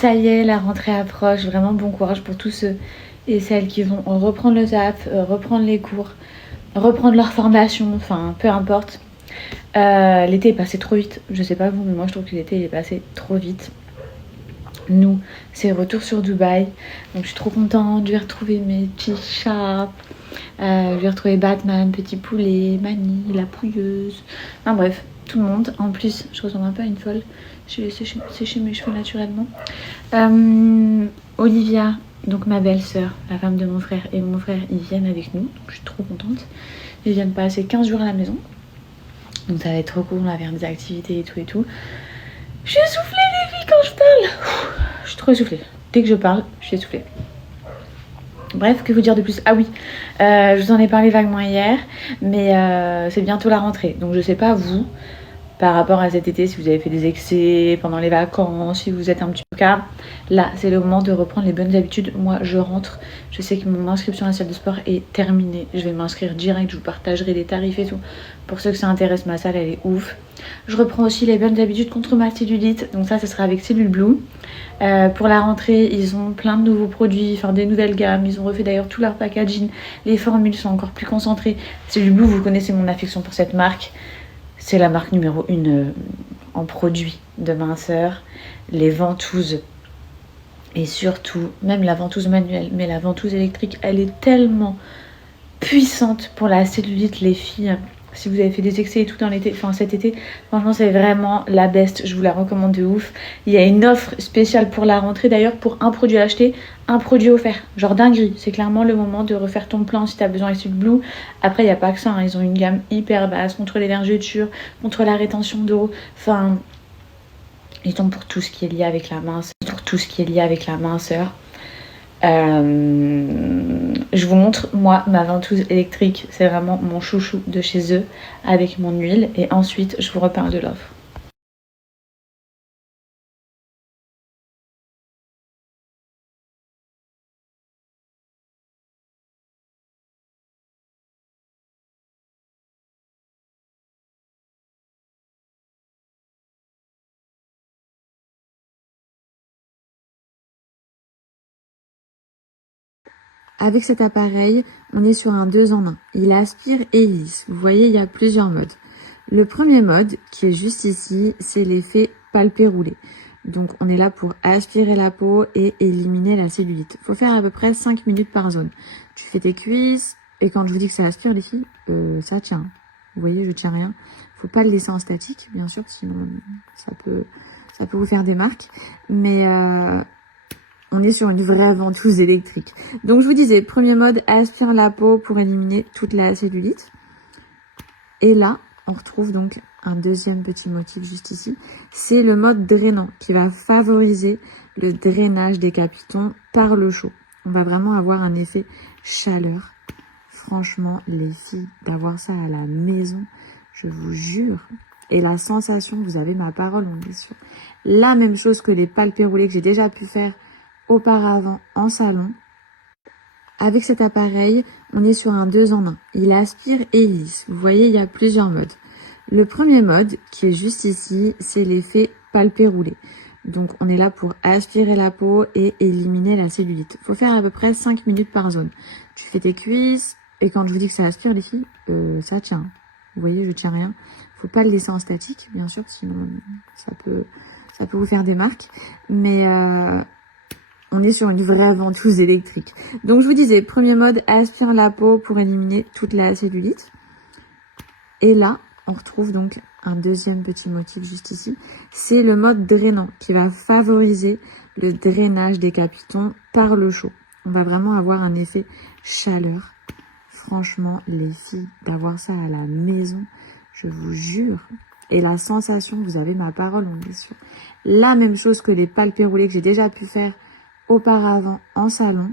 Ça y est, la rentrée approche. Vraiment bon courage pour tous ceux et celles qui vont reprendre le taf, reprendre les cours, reprendre leur formation, enfin peu importe. L'été est passé trop vite. Je sais pas vous, mais moi je trouve que l'été est passé trop vite. Nous, c'est retour sur Dubaï. Donc je suis trop contente. Je vais retrouver mes petits chats. Je vais retrouver Batman, Petit Poulet, Mani, la pouilleuse. Enfin bref, tout le monde. En plus, je ressemble un peu à une folle. Je vais sécher mes cheveux naturellement. Olivia, donc ma belle-sœur, la femme de mon frère, et mon frère, ils viennent avec nous. Donc je suis trop contente. Ils viennent passer 15 jours à la maison. Donc ça va être trop cool, on va faire des activités et tout et tout. Je suis essoufflée les filles quand je parle. Je suis trop essoufflée. Dès que je parle, je suis essoufflée. Bref, que vous dire de plus? Ah oui, je vous en ai parlé vaguement hier, mais c'est bientôt la rentrée. Donc je sais pas vous, par rapport à cet été, si vous avez fait des excès pendant les vacances, si vous êtes un petit peu calme. Là, c'est le moment de reprendre les bonnes habitudes. Moi, je rentre. Je sais que mon inscription à la salle de sport est terminée. Je vais m'inscrire direct. Je vous partagerai les tarifs et tout. Pour ceux que ça intéresse, ma salle, elle est ouf. Je reprends aussi les bonnes habitudes contre ma cellulite. Donc ça, ce sera avec Cellule Blue. Pour la rentrée, ils ont plein de nouveaux produits, enfin des nouvelles gammes. Ils ont refait d'ailleurs tout leur packaging. Les formules sont encore plus concentrées. Cellule Blue, vous connaissez mon affection pour cette marque. C'est la marque numéro 1 en produits de minceur. Les ventouses. Et surtout, même la ventouse manuelle, mais la ventouse électrique, elle est tellement puissante pour la cellulite, les filles. Si vous avez fait des excès et tout dans l'été, enfin cet été, franchement c'est vraiment la best, je vous la recommande de ouf. Il y a une offre spéciale pour la rentrée d'ailleurs, pour un produit acheté, un produit offert. Genre dinguerie, c'est clairement le moment de refaire ton plan si t'as besoin de Blue. Après il n'y a pas que ça, hein. Ils ont une gamme hyper basse contre les vergetures, contre la rétention d'eau, enfin... Ils sont pour tout ce qui est lié avec la minceur. Je vous montre, moi, ma ventouse électrique, c'est vraiment mon chouchou de chez eux, avec mon huile. Et ensuite, je vous reparle de l'offre. Avec cet appareil, on est sur un 2 en 1. Il aspire et lisse. Vous voyez, il y a plusieurs modes. Le premier mode, qui est juste ici, c'est l'effet palpé roulé. Donc, on est là pour aspirer la peau et éliminer la cellulite. Il faut faire à peu près 5 minutes par zone. Tu fais tes cuisses, et quand je vous dis que ça aspire, les filles, ça tient. Vous voyez, je tiens rien. Faut pas le laisser en statique, bien sûr, sinon ça peut vous faire des marques. Mais on est sur une vraie ventouse électrique. Donc je vous disais, premier mode, aspire la peau pour éliminer toute la cellulite. Et là, on retrouve donc un deuxième petit motif juste ici. C'est le mode drainant qui va favoriser le drainage des capitons par le chaud. On va vraiment avoir un effet chaleur. Franchement, les filles, d'avoir ça à la maison, je vous jure. Et la sensation, vous avez ma parole, on est sur la même chose que les palpés roulés que j'ai déjà pu faire auparavant en salon. Avec cet appareil, on est sur un 2 en 1. Il aspire et lisse. Vous voyez, il y a plusieurs modes. Le premier mode, qui est juste ici, c'est l'effet palpé roulé. Donc, on est là pour aspirer la peau et éliminer la cellulite. Il faut faire à peu près 5 minutes par zone. Tu fais tes cuisses, et quand je vous dis que ça aspire, les filles, ça tient. Vous voyez, je tiens rien. Faut pas le laisser en statique, bien sûr, sinon ça peut vous faire des marques. Mais on est sur une vraie ventouse électrique. Donc je vous disais, premier mode, aspire la peau pour éliminer toute la cellulite. Et là, on retrouve donc un deuxième petit motif juste ici. C'est le mode drainant qui va favoriser le drainage des capitons par le chaud. On va vraiment avoir un effet chaleur. Franchement, les filles, d'avoir ça à la maison, je vous jure. Et la sensation, vous avez ma parole, on est sur la même chose que les palpés roulés que j'ai déjà pu faire auparavant en salon.